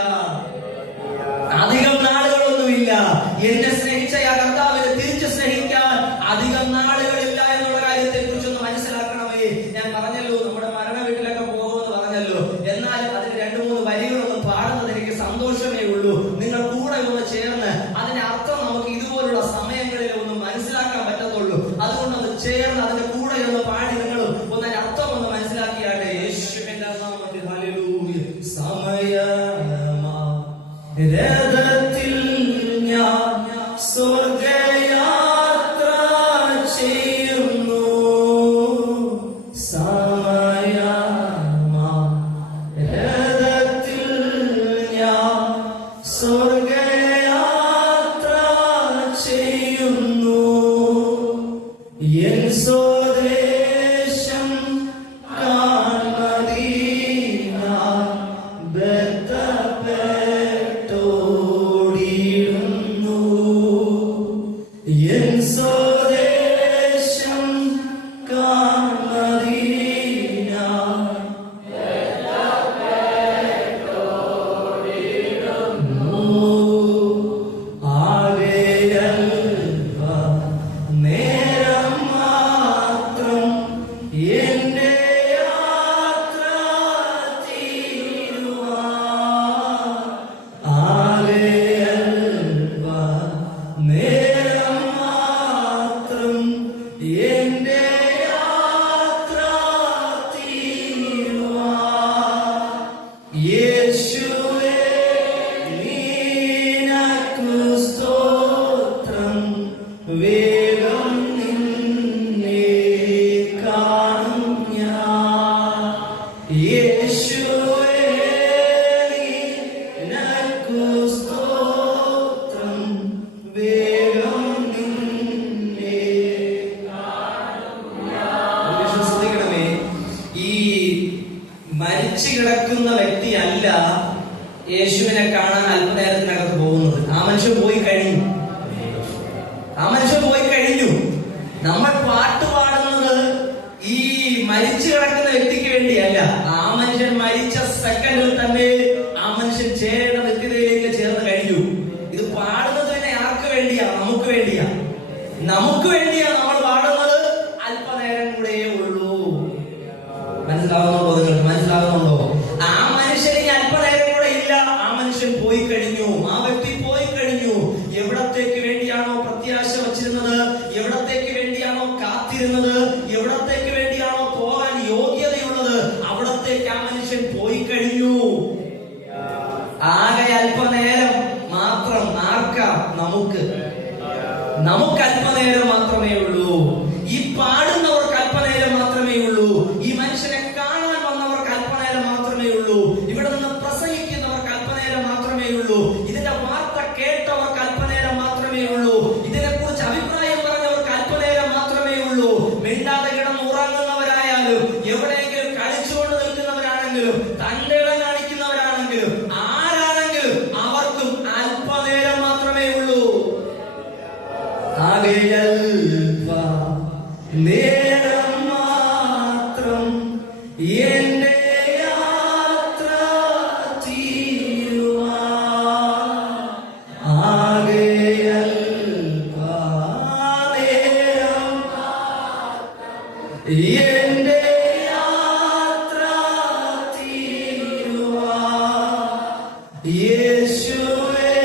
എന്നെ സ്നേഹിച്ച ആ കർത്താവിനെ തിരിച്ചു സ്നേഹിക്കാൻ അധികം നാളുകളില്ല എന്നുള്ള കാര്യത്തെ കുറിച്ചൊന്ന് മനസ്സിലാക്കണമേ. ഞാൻ പറഞ്ഞല്ലോ, നമ്മുടെ മരണ വീട്ടിലൊക്കെ പോകുമെന്ന് പറഞ്ഞല്ലോ. എന്നാലും അതിന് 2-3 വരികളൊന്നും പാടുന്നത് എനിക്ക് സന്തോഷമേ ഉള്ളൂ. നിങ്ങൾ കൂടെ ഒന്ന് ചേർന്ന് അതിന്റെ അർത്ഥം നമുക്ക് ഇതുപോലുള്ള സമയങ്ങളിൽ ഒന്ന് മനസ്സിലാക്കാൻ പറ്റത്തുള്ളൂ. അതുകൊണ്ടൊന്ന് ചേർന്ന് അതിന്റെ കൂടെ ഒന്ന് പാടി നിങ്ങളും ഒന്ന് അതിന്റെ അർത്ഥം ഒന്ന് മനസ്സിലാക്കിയാട്ടെ. യേശുവിന്റെ നാമത്തിൽ ഹല്ലേലൂയ. സമയമാ രഥത്തിൽ ഞാൻ സ്വർഗയാത്ര ചെയ്യുന്നു. സമയമാ രഥത്തിൽ ഞാൻ സ്വർഗയാത്ര ചെയ്യുന്നു. എൻ സ്വദേശം കാൺമദീന ബദ്ധപ്പെട്ടോടിടുന്നു. എൻ സ്വദേശം കാൺമദീന ബദ്ധപ്പെട്ടോടിടുന്നു. മനുഷ്യനെ കാണാൻ അല്പനേരത്തിനകത്ത് പോകുന്നത്. ആ മനുഷ്യൻ പോയി കഴിഞ്ഞു. നമ്മൾ പാട്ട് പാടുന്നത് ഈ മരിച്ചു കിടക്കുന്ന വ്യക്തിക്ക് വേണ്ടിയല്ല. ആ മനുഷ്യൻ മരിച്ച സെക്കൻഡിൽ തന്നെ ആ മനുഷ്യൻ ചേരുന്ന വ്യക്തിയിലേക്ക് ചേർന്ന് കഴിഞ്ഞു. ഇത് പാടുന്നത് തന്നെ ആർക്ക് വേണ്ടിയാ? നമുക്ക് വേണ്ടിയാ നമ്മൾ പാടുന്നത്. അല്പനേരം കൂടെ ഉള്ളൂ. മനസ്സിലാകുന്നുണ്ടോ? ആ മനുഷ്യന് അല്പനേരം കൂടെ ഇല്ല. ആ മനുഷ്യൻ പോയി കഴിഞ്ഞു. ആ വ്യക്തി പോയി കഴിഞ്ഞു. എവിടത്തേക്ക് വേണ്ടിയാണോ പ്രത്യാശ വച്ചിരുന്നത്, എവിടത്തേക്ക് വേണ്ടിയാണോ കാത്തിരുന്നത്, എവിടത്തേക്ക് വേണ്ടിയാണോ പോകാൻ യോഗ്യതയുള്ളത്, അവിടത്തേക്ക് ആ മനുഷ്യൻ പോയി കഴിഞ്ഞു. ആകെ അല്പനേരം മാത്രം. ആർക്കാ? നമുക്ക് അല്പനേരം മാത്രമേ ഉള്ളൂ. ഈ പാടുന്നവർക്ക് അല്പനേരം മാത്രമേ ഉള്ളൂ. ഈ മനുഷ്യനെ കാണാൻ വന്നവർക്ക് അല്പനേരം മാത്രമേ ഉള്ളൂ. ഇവിടെ നിന്ന് പ്രസംഗിക്കുന്നവർക്ക് അല്പനേരം മാത്രമേ ഉള്ളൂ. ഇതിന്റെ വാർത്ത കേട്ടവർക്ക് അല്പനേരം മാത്രമേ ഉള്ളൂ. ഇതിനെ കുറിച്ച് അഭിപ്രായം പറഞ്ഞവർക്ക് അല്പനേരം മാത്രമേ ഉള്ളൂ. മിണ്ടാതെ കിടന്ന് ഉറങ്ങുന്നവരായാലും, എവിടെയെങ്കിലും കളിച്ചുകൊണ്ട് നിൽക്കുന്നവരാണെങ്കിലും, തന്റെ ഇടം കാണിക്കുന്നവരാണെങ്കിലും, ആരാണെങ്കിലും അവർക്കും അല്പനേരം മാത്രമേ ഉള്ളൂ. നേരം മാത്രം എന്റെ യാത്ര തീരുവാൻ. ആകെയൽപനേരം എന്റെ യാത്ര തീരുവാൻ. യേശുവേ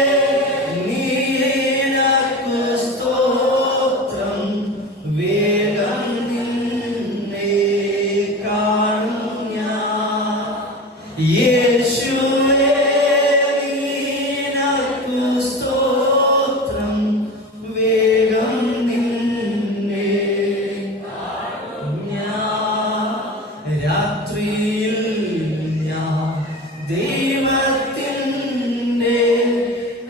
നിനക്കു സ്തോത്രം. വേഗം നിന്നെ കാണും ഞാൻ. യേശുവേ നിനക്കു സ്തോത്രം. വേഗം നിന്നെ കാണും ഞാൻ. രാത്രിയിൽ ഞാൻ ദൈവത്തിന്റെ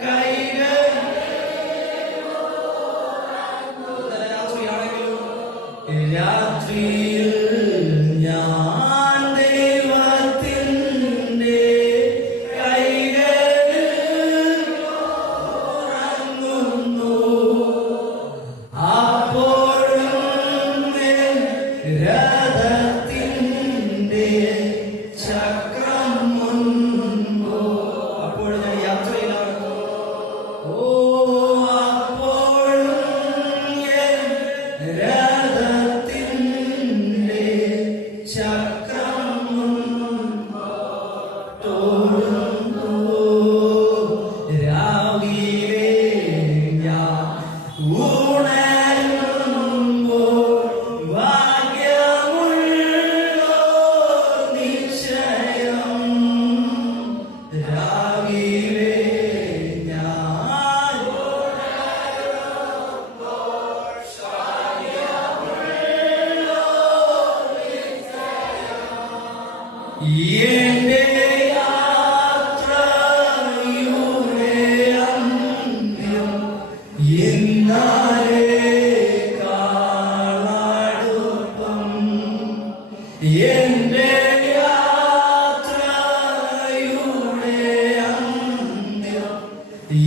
കൈകൾ രാത്രിയിൽ ഞാൻ ദൈവത്തിന്റെ കൈകളിൽ ഉറങ്ങുന്നു. അപ്പോഴും രഥത്തിന്റെ ചക്രം മുൻപോ. അപ്പോഴും ഞാൻ യാത്രയിലാണ്. അപ്പോഴും രഥത്തിന്റെ ചക്രം മുൻപോടുന്നു. രാവിലെ ഞാൻ ഉണരുമ്പോൾ ഭാഗ്യമുള്ളോർ നിശ്ചയം. രാവിലെ ഞാൻ എന്റെ യാത്രയുടെ അന്ത്യം ഇന്നലെക്കാളടുപ്പം. എന്റെ യാത്രയുടെ അന്ത്യം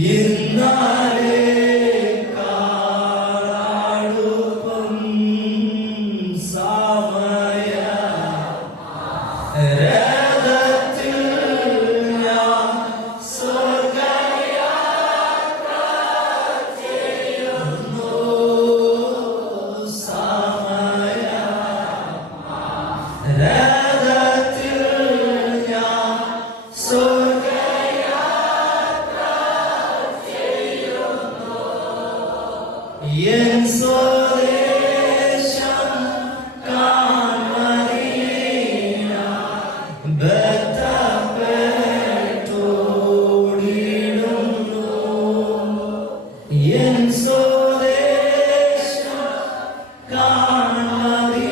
ഇന്നലെക്കാളടുപ്പം. രഥത്തിൽ ഞാൻ സ്വർഗ്ഗയാത്ര ചെയ്യുന്നു. രഥത്തിൽ ഞാൻ സ്വർഗ്ഗയാത്ര ചെയ്യുന്നു. എൻ സ്വദേശം കാൺമരീന ബദ്ധപ്പെട്ടോടിടുന്നു. എൻ സ്വദേശം കാൺമരീന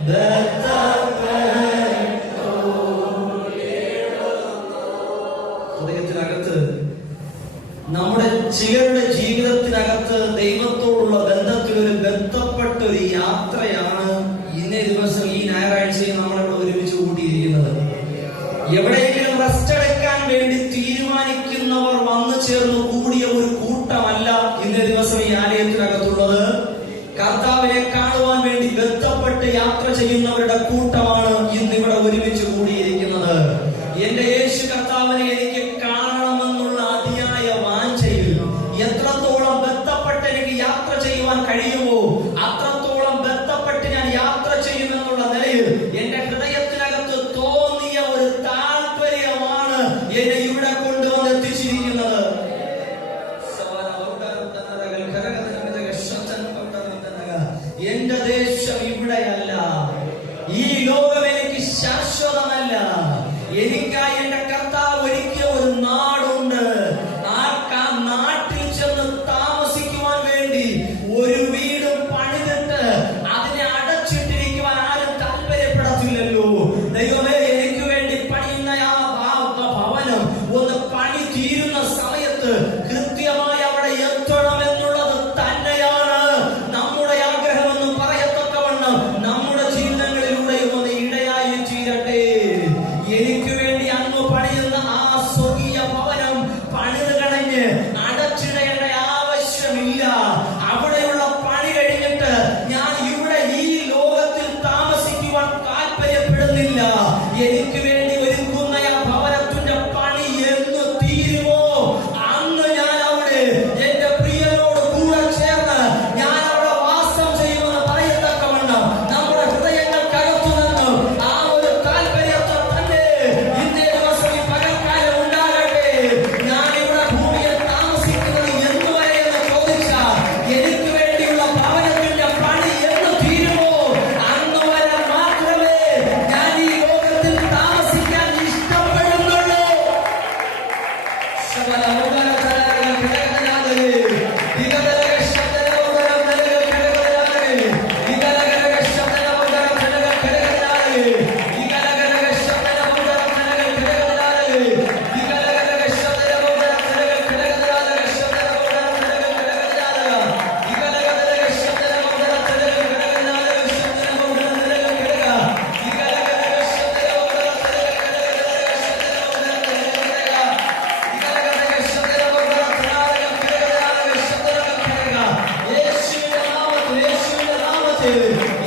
ബദ്ധപ്പെട്ടോടിടുന്നു. ഹൃദയത്തിനകത്ത്, നമ്മുടെ ചിലരുടെ ജീവിതത്തിനകത്ത് ദൈവത്തോടുള്ള ബന്ധത്തിൽ ഒരു ബന്ധപ്പെട്ട ഒരു യാത്രയാണ് ഇന്നേ ദിവസം ഈ ഞായറാഴ്ചയും നമ്മളിവിടെ ഒരുമിച്ച് കൂട്ടിയിരിക്കുന്നത്. എവിടെയെങ്കിലും റെസ്റ്റ് ചേർന്ന് കൂടിയ ഒരു കൂട്ടമല്ല ഇന്നേ ദിവസം ഈ ആലയത്തിനകത്തുള്ളത്. കർത്താവിനെ കാണുവാൻ വേണ്ടി ബന്ധപ്പെട്ട് യാത്ര ചെയ്യുന്നവരുടെ കൂട്ടമാണ് ഇന്നിവിടെ ഒരുമിച്ച് കൂടിയിരിക്കുന്നത്. എന്റെ യേശു കർത്താവിനെ എനിക്ക് കാണണമെന്നുള്ള അതിയായ വാഞ്ചയിൽ എത്രത്തോളം ബന്ധപ്പെട്ട് എനിക്ക് യാത്ര ചെയ്യുവാൻ കഴിയുമോ അത്രത്തോളം ബന്ധപ്പെട്ട് ഞാൻ യാത്ര ചെയ്യുമെന്നുള്ള നിലയിൽ എന്റെ ഹൃദയത്തിനകത്ത് തോന്നിയ ഒരു താല്പര്യമാണ് എന്നെ ഇവിടെ കൊണ്ടുവന്ന് എത്തിച്ചിരിക്കുന്നത്. എന്റെ ദേശം ഇവിടെയല്ല, ഈ ലോകം എനിക്ക് ശാശ്വതമല്ല. എനിക്കായി എന്റെ കർത്താവ് ഒരുക്കിയ ഒരു നാടുണ്ട്. ആ നാട്ടിൽ ചെന്ന് താമസിക്കുവാൻ വേണ്ടി ഒരു വീട് പണിതിട്ട് അതിനെ അടച്ചിട്ടിരിക്കുവാൻ ആരും താല്പര്യപ്പെടത്തില്ലല്ലോ. ദൈവമേ, എനിക്ക് വേണ്ടി പണിയുന്ന ആ ഭവനം ഒന്ന് പണി തീരുന്ന സമയത്ത് കൃത്യമായി അവിടെ എത്തണമെന്നുള്ളത് തന്നെയാണ് നമ്മുടെ ആഗ്രഹമെന്ന് പറയത്തക്കവണ്ണം നമ്മുടെ ജീവിതങ്ങളിലൂടെയും അത് ഇടയായി തീരട്ടെ. എനിക്ക് വേണ്ടി അങ്ങ് പണിയുന്ന ആ സ്വർഗീയ ഭവനം പണിത് കളഞ്ഞ് അടച്ചിടേണ്ട ആവശ്യമില്ല. അവിടെയുള്ള പണി കഴിഞ്ഞിട്ട് ഞാൻ ഇവിടെ ഈ ലോകത്തിൽ താമസിക്കുവാൻ താല്പര്യപ്പെടുന്നില്ല. എനിക്ക് വേണ്ടി ഒരുക്കുന്ന ആ ഭവനത്തിന്റെ പണി എന്ന് തീരുമോ അന്ന് ഞാൻ അവിടെ എന്റെ പ്രിയനോട് കൂടെ ചേർന്ന് ഞാൻ അവിടെ വാസം ചെയ്യുമെന്ന് പറയത്തക്കവണ്ണം നമ്മുടെ ഹൃദയങ്ങൾക്കകത്തു നിന്നും ആ ഒരു താല്പര്യത്തെ തന്നെ ഇന്നേ ദിവസം ഈ പകൽക്കാലം ഉണ്ടാകട്ടെ. ഞാൻ ഇവിടെ ഭൂമിയിൽ താമസിക്കുന്നത് എന്ന് വരെ എന്ന് ചോദിച്ചാൽ എനിക്ക് വേണ്ടിയുള്ള ഭവനത്തിന്റെ പണി എന്ന് തീരുമോ അന്ന് വരെ മാത്രമേ ഞാൻ ഈ ലോകത്തിൽ താമസിക്കാൻ ഇഷ്ടപ്പെടുന്നുള്ളൂ.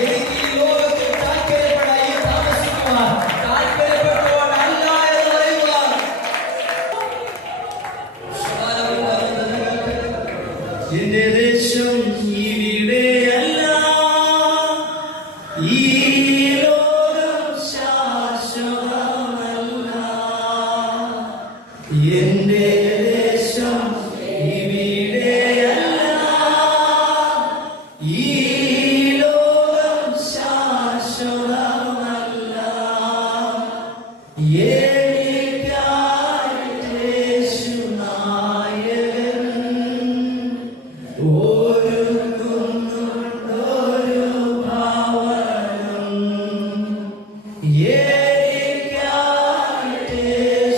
എനിക്ക് ഈ ലോകത്തിൽ താല്പര്യപ്പെടാൻ ഈ താമസിക്കുവാൻ താല്പര്യപ്പെട്ടുകൊണ്ടല്ല എന്ന് പറയുക. എന്റെ ദേശം ഇവിടെയല്ല, ഈ ലോകം ശാശ്വതമല്ല. എന്റെ ദേശം ഇവിടെയല്ല, ഈ ലോകം ശാശ്വതമല്ല. എനിക്കായി യേശുനായകൻ ഒരുക്കുന്നുണ്ടൊരു ഭവനം. എനിക്കായി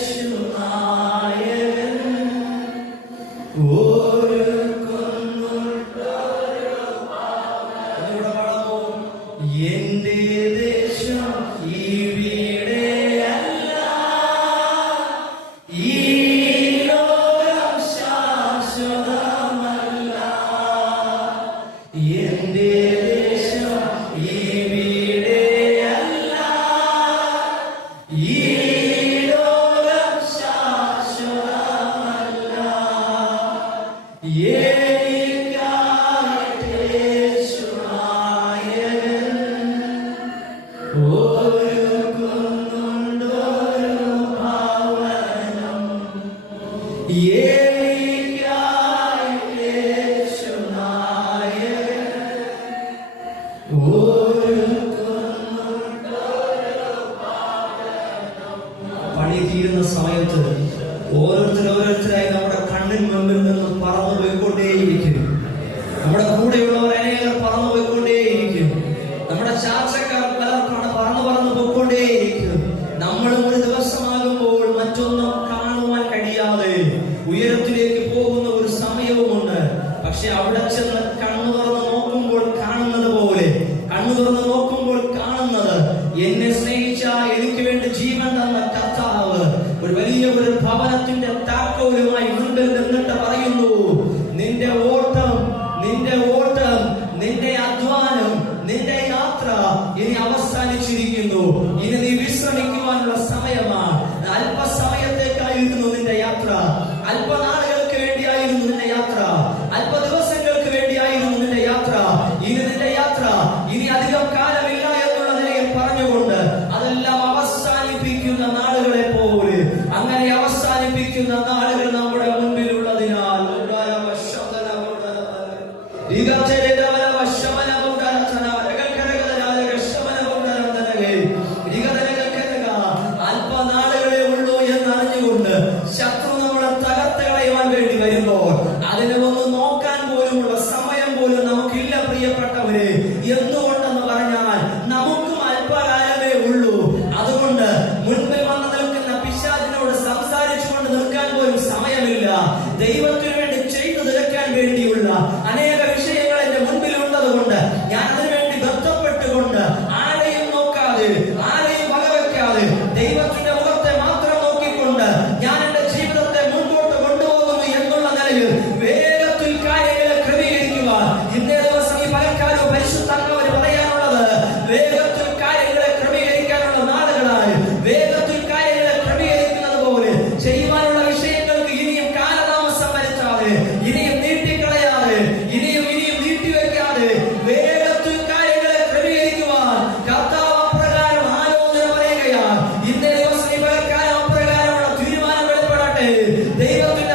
യേശുനായകൻ ഒരുക്കുന്നുണ്ടൊരു ഭവനം. എന്റെ ദേശം ഇവിടെയല്ല, ഈ ലോകം ശാശ്വതമല്ല. എന്റെ ദേശം ഇവിടെയല്ല, ഈ ലോകം ശാശ്വതമല്ല. എനിക്കായി യേശുനായകൻ ഒരുക്കുന്നുണ്ടൊരു ഭവനം. എനിക്കായി യേശുനായകൻ ഒരുക്കുന്നുണ്ടൊരു ഭവനം. പണി തീരുന്ന സമയത്ത് ഓരോരുത്തരായി നമ്മുടെ കണ്ണിൻ മുമ്പിൽ നിന്ന് പറന്നു പോയിക്കൊണ്ടേയിരിക്കും. നമ്മുടെ കൂടെയുള്ളവർ അനേകർ പറന്നു പോയിക്കൊണ്ടേയിരിക്കും. നമ്മുടെ ചാർച്ചക്കാർ പലർക്കാണ് പറന്നു പോയിക്കൊണ്ടേയിരിക്കും. നമ്മളും ഒരു ദിവസമാകുമ്പോൾ മറ്റൊന്നും കാണുവാൻ കഴിയാതെ ഉയരത്തിലേക്ക് പോകുന്ന ഒരു സമയവുമുണ്ട്. പക്ഷെ അവിടെ ചെന്ന് കണ്ണു തുറന്ന് നോക്കുമ്പോൾ കാണുന്നത് പോലെ, കണ്ണു തുറന്ന് നോക്കുമ്പോൾ കാണുന്നത് എന്നെ സ്നേഹിച്ച എനിക്ക് വേണ്ടി ജീവൻ തന്ന കർത്താവ് ഒരു വലിയ ഒരു ഭവനത്തിന്റെ താക്കോലുമായി മുൻപിൽ നിന്നിട്ട് പറയുന്നു, നിന്റെ ഓട്ടം, നിന്റെ അധ്വാനം, നിന്റെ യാത്ര ഇനി അവസാനിച്ചിരിക്കുന്നു. ഇനി നീ വിശ്രമിക്കുവാനുള്ള സമയമാണ്. അല്പസമയത്തേക്കായിരുന്നു നിന്റെ യാത്ര, അല്പനാളുകൾക്ക് വേണ്ടിയായിരുന്നു നിന്റെ യാത്ര, അല്പ ദിവസങ്ങൾക്ക് വേണ്ടിയായിരുന്നു നിന്റെ യാത്ര. ഇനി നിന്റെ യാത്ര ഇനി അധികം കാലമില്ല എന്നുള്ള നിലയിൽ പറഞ്ഞുകൊണ്ട് അതെല്ലാം അവസാനിപ്പിക്കുന്ന നാളുകളെ പോലെ, അങ്ങനെ അവസാനിപ്പിക്കുന്ന നാളുകൾ നമ്മുടെ മുൻപിലുള്ളതിനാൽ അല്പനാളുകളെ ഉള്ളൂ എന്നറിഞ്ഞുകൊണ്ട് ശത്രു നമ്മളെ തകർത്ത് കളയുവാൻ വേണ്ടി വരുമ്പോൾ അതിനെ ഒന്ന് നോക്കാൻ പോലുമുള്ള സമയം പോലും നമുക്കില്ല പ്രിയപ്പെട്ടവരെ. എന്തുകൊണ്ടെന്ന് പറഞ്ഞാൽ നമുക്കും അല്പകാലമേ ഉള്ളൂ. അതുകൊണ്ട് മുൻപിൽ വന്ന് നിൽക്കുന്ന പിശാചിനോട് സംസാരിച്ചുകൊണ്ട് നിൽക്കാൻ പോലും സമയമില്ല. ദൈവത്തിന് വേണ്ടി ചെയ്തു തീർക്കാൻ വേണ്ടിയുള്ള അനേക വിഷയങ്ങൾ എന്റെ മുൻപിലുള്ളത് കൊണ്ട് ഞാൻ അതിനുവേണ്ടി ബന്ധപ്പെട്ടുകൊണ്ട് ആരെയും നോക്കാതെ, ആരെയും വകവെക്കാതെ ദൈവത്തിന്റെ മുഖത്തെ മാത്രം നോക്കിക്കൊണ്ട് ഞാൻ എന്റെ ജീവിതത്തെ മുൻപോട്ട് കൊണ്ടുപോകുന്നു എന്നുള്ള നിലയിൽ വേഗത്തിൽ കാര്യങ്ങളെ ക്രമീകരിക്കുവാൻ ഇന്നേ ദിവസം ഈ പകൽക്കാലം പരിശുദ്ധാത്മാവിന് പറയാനുള്ളത്, വേഗത്തിൽ കാര്യങ്ങളെ ക്രമീകരിക്കാനുള്ള നാളുകളായി വേഗത്തിൽ കാര്യങ്ങളെ ക്രമീകരിക്കുന്നത് പോലെ ചെയ്യുവാനുള്ള വിഷയങ്ങൾക്ക് ഇനിയും കാലതാമസം വരുത്താതെ, ഇനിയും നീട്ടിക്കളയാതെ, ഇനിയും നീട്ടിവെക്കാതെ വേഗത്തിൽ കാര്യങ്ങളെ ക്രമീകരിക്കുവാൻ കർത്താവ് അപ്രകാരം ആലോചന പറയുകയാണ്. ഇന്നേ ദിവസം ഈ പകൽക്കാലം അപ്രകാരമുള്ള തീരുമാനം വെളിപ്പെടട്ടെ. ദൈവത്തിന്റെ